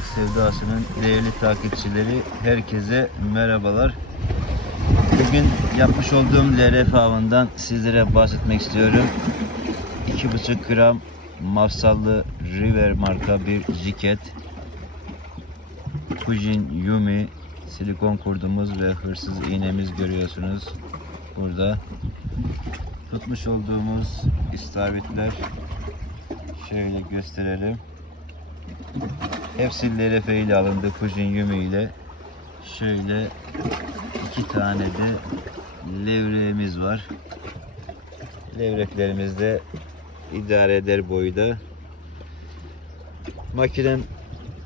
Balık Sevdası'nın değerli takipçileri herkese merhabalar. Bugün yapmış olduğum LRF avından sizlere bahsetmek istiyorum. 2,5 gram mafsallı River marka bir jiket. Fujin Yumi silikon kurdumuz ve hırsız iğnemiz görüyorsunuz burada. Tutmuş olduğumuz istavritler şöyle gösterelim. Hepsi LRF ile alındı Fujin Yumi ile. Şöyle iki tane de levreğimiz var. Levreklerimiz de idare eder boyda. Makinem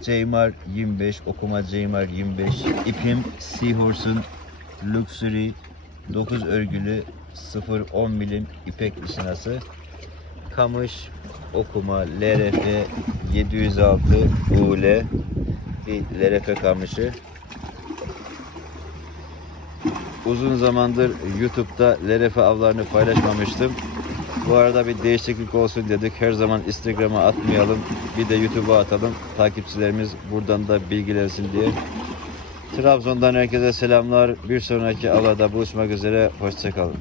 Ceymar 25, okuma Ceymar 25, ipim Seahorse'un Luxury 9 örgülü 0-10 milim ipek misinası. Kamış okuma LRF 706 UL bir LRF kamışı. Uzun zamandır YouTube'da LRF avlarını paylaşmamıştım. Bu arada bir değişiklik olsun dedik. Her zaman Instagram'a atmayalım. Bir de YouTube'a atalım. Takipçilerimiz buradan da bilgilensin diye. Trabzon'dan herkese selamlar. Bir sonraki avlarda buluşmak üzere. Hoşçakalın.